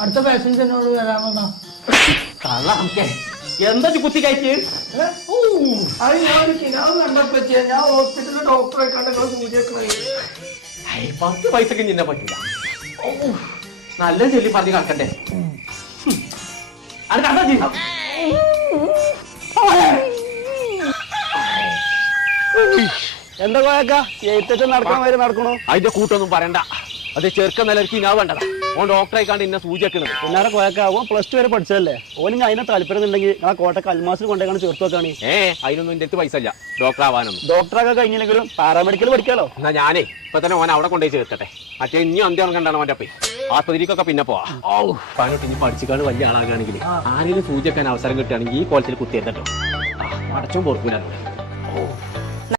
അടുത്ത പേഷ്യൻസ് എന്നോട് വരാമെന്നാ നമുക്ക് എന്താ കുത്തി കഴിച്ച് അത് ഞാനൊരു കിനാവ് കണ്ടപ്പോ ഞാൻ ഹോസ്പിറ്റലിലെ ഡോക്ടറെ കണ്ട് സൂചിക്കണേ 10 പൈസക്ക് നിന്നെ പറ്റില്ല. നല്ല ചെല്ലി പറഞ്ഞ് കറക്കണ്ടേ അത് കണ്ടാ ചെയ്യാം. എന്താ കോയക്ക എഴുത്തച്ഛൻ നടക്കണ വരെ നടക്കണോ? അതിന്റെ കൂട്ടൊന്നും പറയണ്ട. അത് ചെറുക്ക നിലർക്ക് ഇനാ വേണ്ടതാ. ഓൻ ഡോക്ടറെ കണ്ട് ഇന്നെ സൂചിക്കണത്. പിന്നാരെ കോയക്ക ഓൻ +2 വരെ പഠിച്ചതല്ലേ? ഓനിങ് അതിനെ താല്പര്യം ഉണ്ടെങ്കിൽ ആ കോട്ടക്ക് അൽമാസിൽ കൊണ്ടേക്കാണ് ചേർത്ത് വെക്കാണ്. അതിനൊന്നും എന്റെ അടുത്ത് പൈസ ഇല്ല ഡോക്ടർ ആവാനൊന്നും. ഡോക്ടറൊക്കെ കഴിഞ്ഞില്ലെങ്കിലും പാരാമെഡിക്കൽ പഠിക്കാലോ. എന്നാ ഞാനേ ഇപ്പൊ തന്നെ ഓൻ അവിടെ കൊണ്ടുപോയി ചേർത്തട്ടെ. മറ്റേ ഇനി അന്ത്യം കണ്ടാണ് അവന്റെ അപ്പേ. ആസ്പത്രിക്കൊക്കെ പിന്നെ പോവാ. പണിട്ട് ഇനി പഠിച്ചിക്കാണ്ട് വലിയ ആളാകാണെങ്കിൽ ആരെങ്കിലും സൂചിക്കാൻ അവസരം കിട്ടുകയാണെങ്കിൽ ഈ കോളേജിൽ കുത്തിയെത്തട്ടോ. അടച്ചും പൊറുക്കൂല.